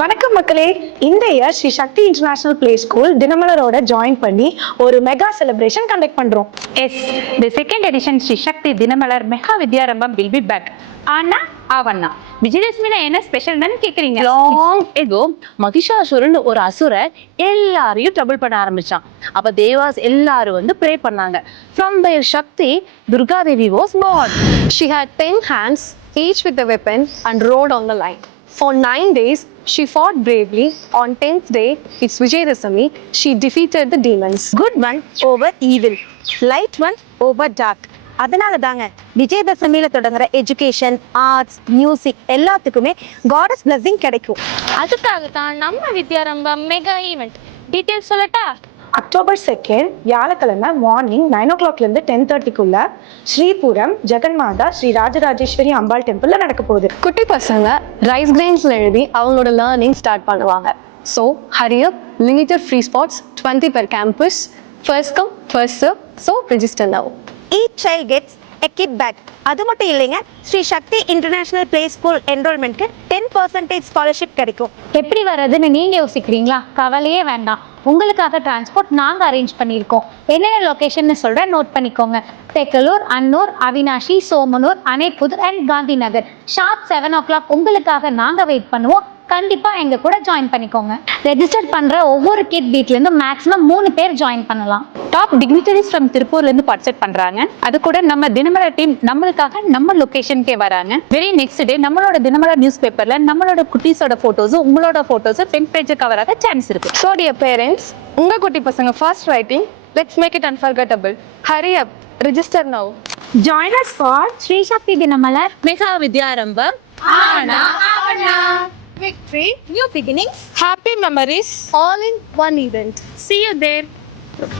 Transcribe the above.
வணக்கம் மக்களே. இந்த இயர் ஸ்ரீ சக்தி இன்டர்நேஷனல் பிளே ஸ்கூல் தினமலரோட ஜாயின் பண்ணி ஒரு மெகா செலிப்ரேஷன் கண்டக்ட் பண்றோம். Yes, the second edition Sri Shakti Dinamalar Meha Vidyarambam will be back. ஆனா அவண்ணா விஜயதசமியில என்ன ஸ்பெஷல்னு கேக்குறீங்க? லாங் எகோ மகிஷாசுரன் ஒரு அசுரன் எல்லாரையும் ட்ரபிள் பண்ண ஆரம்பிச்சான். அப்ப தேவாஸ் எல்லாரும் வந்து ப்ரே பண்ணாங்க. From their Shakti, Durga Devi was born. She had 10 hands, each with a weapon, and rode on the line. For 9 days, she fought bravely. On 10th day, it's Vijayadasami, she defeated the demons. Good one over evil, light one over dark. அதனால தாங்க விஜயதசமியில தொடங்குற education, arts, music எல்லாத்துக்குமே goddess blessing கிடைக்கும். அதுக்காக தான் நம்ம Vidyarambham mega event details சொல்லட்டா? October 2 வியாழக்கிழமை மார்னிங் 9 o'clock இருந்து 10:30 ஸ்ரீபுரம் ஜெகன்மாதா ஸ்ரீ ராஜராஜேஸ்வரி அம்பாள் டெம்பிள்ல நடக்க போகுது. குட்டி பசங்க ரைஸ் கிரெயின்ஸ்ல எழுதி அவங்களோட லேர்னிங் ஸ்டார்ட் பண்ணுவாங்க. So hurry up, limited free spots, 20 per campus, first come first serve, so register now. Each child gets a kit bag. அது மட்டும் இல்லைங்க, ஸ்ரீ சக்தி இன்டர்நேஷனல் பிளே ஸ்கூல் என்ரோல்மெண்ட்க்கு 10% ஸ்காலர்ஷிப் கிடைக்கும். எப்படி வர்றதுன்னு நீங்க யோசிக்கிறீங்களா? கவலையே வேண்டாம், உங்களுக்காக டிரான்ஸ்போர்ட் நாங்க அரேஞ்ச் பண்ணியிருக்கோம். என்னென்ன லொகேஷன் சொல்றேன், நோட் பண்ணிக்கோங்க. Thekkalur, Annur, Avinashi, Somanur, Anaipudur and Gandhi Nagar. Sharp 7 o'clock உங்களுக்காக நாங்க வெயிட் பண்ணுவோம். கண்டிப்பா எங்க கூட ஜாயின் பண்ணிக்கோங்க. ரெஜிஸ்டர் பண்ற ஒவ்வொரு கிட் வீட்ல இருந்து மேக்ஸிமம் 3 பேர் ஜாயின் பண்ணலாம். டாப் டிக்னிட்டரிஸ் ஃப்ரம் திருப்பூர்ல இருந்து பார்ட்டிசிபேட் பண்றாங்க. அது கூட நம்ம தினமலர் டீம் நம்மளுக்காக நம்ம லொகேஷனுக்கே வராங்க. வெரி நெக்ஸ்ட் டே நம்மளோட தினமலர் நியூஸ் பேப்பர்ல நம்மளோட குட்டீஸோட போட்டோஸும் உங்களோட போட்டோஸும் ஃப்ரண்ட் பேஜ் கவர் ஆக சான்ஸ் இருக்கு. So dear parents, உங்க குட்டி பசங்க fast writing, let's make it unforgettable. Hurry up, register now. Join us for Sri Shakti Dinamalar mega Vidyarambham. Victory, New beginnings. happy memories, all in one event. See you there.